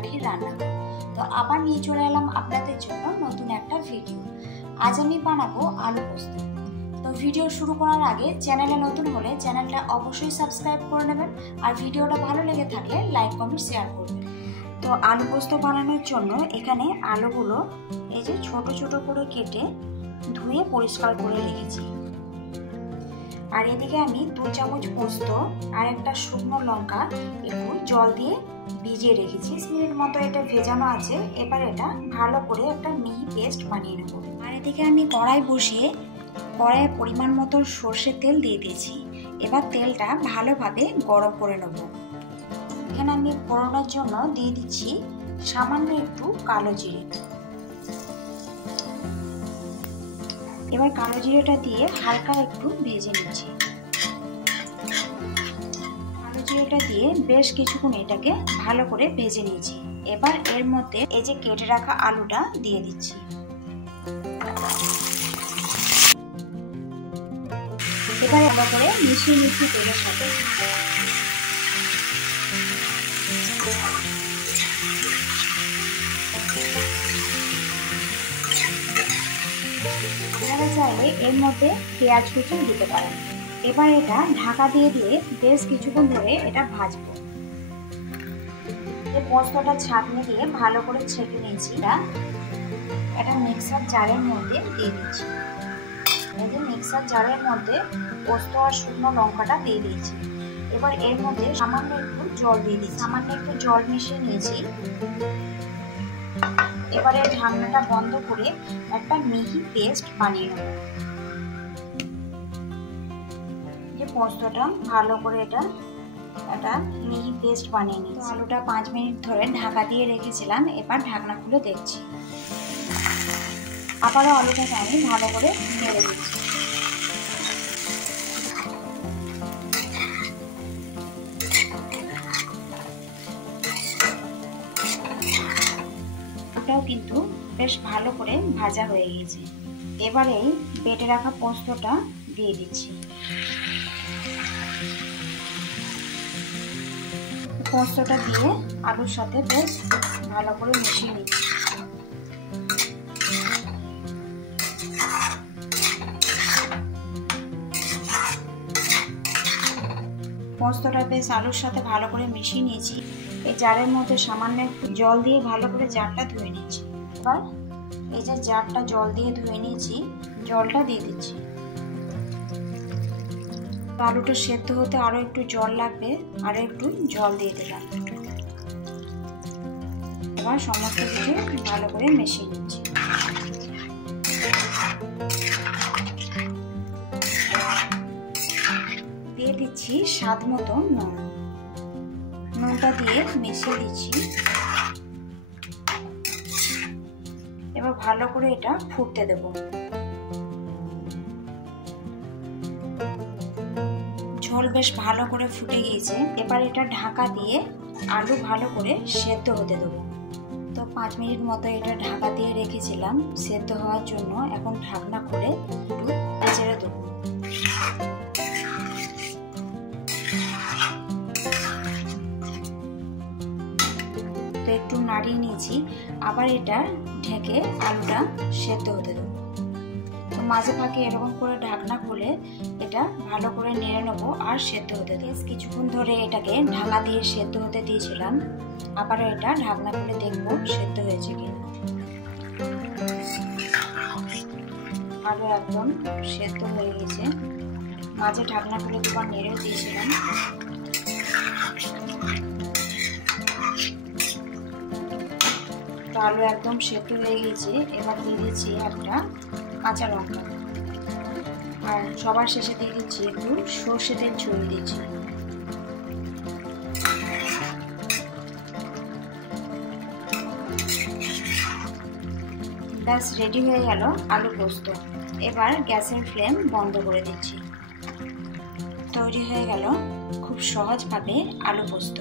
কাঠির রান্না। তো আবার নিয়ে চলে এলাম আপনাদের জন্য নতুন একটা ভিডিও। আজ আমি বানাবো আলু পোস্ত। তো ভিডিও শুরু করার আগে চ্যানেলে নতুন হলে চ্যানেলটা অবশ্যই সাবস্ক্রাইব করে নেবেন, আর ভিডিওটা ভালো লেগে থাকলে লাইক কমেন্ট শেয়ার করবেন। তো আলু পোস্ত বানানোর জন্য এখানে আলুগুলো এই যে ছোট ছোট করে কেটে ধুয়ে পরিষ্কার করে রেখেছি। আর এদিকে আমি 2 চামচ পোস্ত আর একটা শুকনো লঙ্কা একটু জল দিয়ে ভিজিয়ে রেখেছি। 20 মিনিট মতো এটা ভেজানো আছে। এবার এটা ভালো করে একটা মিহি পেস্ট বানিয়ে নেব। আর এদিকে আমি কড়াই বসিয়ে কড়াইয়ে পরিমাণ মতো সর্ষের তেল দিয়ে দিয়েছি। এবার তেলটা ভালোভাবে গরম করে নেব। এখানে আমি ফোড়নের জন্য দিয়ে দিচ্ছি সামান্য একটু কালো জিরে। এবার কালো জিরেটা দিয়ে হালকা একটু ভেজে নিচ্ছি। কালো জিরেটা দিয়ে বেশ কিছুক্ষণ এটাকে ভালো করে ভেজে নিয়েছি। এবার এর মধ্যে এই যে কেটে রাখা আলুটা দিয়ে দিচ্ছি। এবার ভালো করে মিশিয়ে নিচ্ছি তেলের সাথে। আপনারা চাইলে এর মধ্যে পেঁয়াজ কুচি দিতে পারেন। এবার এটা ঢাকা দিয়ে বেশ কিছুক্ষণ ধরে এটা ভাজবো। এই পোস্তটা ছাঁকনি দিয়ে ভালো করে ছেঁকে নিয়েছি। এটা মিক্সার জারের মধ্যে দিয়ে দিচ্ছি। এই যে মিক্সার জারের মধ্যে পোস্ত আর শুকনো লঙ্কাটা দিয়ে দিয়েছি। এবার এর মধ্যে সামান্য একটু জল দিয়ে দিচ্ছি। সামান্য একটু জল মিশিয়ে নিয়েছি। এবারে ঢাকনাটা বন্ধ করে একটা মিহি পেস্ট বানিয়ে নেব। যে পোস্তটা ভালো করে এটা একটা মিহি পেস্ট বানিয়ে নিই। আলুটা 5 মিনিট ধরে ঢাকা দিয়ে রেখেছিলাম। এবার ঢাকনা খুলে দেখছি। আবারও আলুটাকে আমি ভালো করে নেড়ে দিচ্ছি। কিন্তু বেশ ভালো করে ভাজা হয়ে গেছে। এবারে বেটে রাখা পোস্তটা দিয়ে দিচ্ছি। পোস্তটা দিয়ে আলুর সাথে বেশ ভালো করে মিশিয়ে নিচ্ছি। পোস্তটা বেশ আলুর সাথে ভালো করে মিশিয়ে নিয়েছি। এই জারের মধ্যে সামান্য একটু জল দিয়ে ভালো করে জারটা ধুয়ে নিচ্ছি। এবার এই যে জারটা জল দিয়ে ধুয়ে নিয়েছি, জলটা দিয়ে দিচ্ছি। আলুটা সেদ্ধ হতে আরো একটু জল লাগবে, আরো একটু জল দিয়ে দিলাম। এবার সমস্ত কিছু ভালো করে মিশিয়ে নিচ্ছি। দিয়ে দিচ্ছি স্বাদ মতো নুন। নুনটা দিয়ে মিশিয়ে দিচ্ছি। এবার ভালো করে এটা ফুটতে দেব। ঝোল বেশ ভালো করে ফুটে গিয়েছে। এবার এটা ঢাকা দিয়ে আলু ভালো করে সেদ্ধ হতে দেব। তো 5 মিনিট মতো এটা ঢাকা দিয়ে রেখেছিলাম সেদ্ধ হওয়ার জন্য। এখন ঢাকনা খুলে একটু নেড়ে দেব। একটু নাড়িয়ে নিয়েছি। আবার এটা ঢেকে আলুটা সেদ্ধ হতে দেবো। তো মাঝে ফাঁকে এরকম করে ঢাকনা খুলে এটা ভালো করে নেড়ে নেবো আর সেদ্ধ হতে দেবো। কিছুক্ষণ ধরে এটাকে ঢাকা দিয়ে সেদ্ধ হতে দিয়েছিলাম। আবারও এটা ঢাকনা খুলে দেখবো সেদ্ধ হয়েছে কিনা। আলু একদম সেদ্ধ হয়ে গেছে। মাঝে ঢাকনা খুলে দুবার নেড়েও দিয়েছিলাম। আলু একদম সেদ্ধ হয়ে গেছে। এবার দিয়ে দিচ্ছি একটা কাঁচা লঙ্কা, আর সবার শেষে দিয়ে দিচ্ছি একটু সর্ষে তেল ছড়িয়ে দিচ্ছি। ব্যাস রেডি হয়ে গেল আলু পোস্ত। এবার গ্যাসের ফ্লেম বন্ধ করে দিচ্ছি। তৈরি হয়ে গেল খুব সহজভাবে আলু পোস্ত।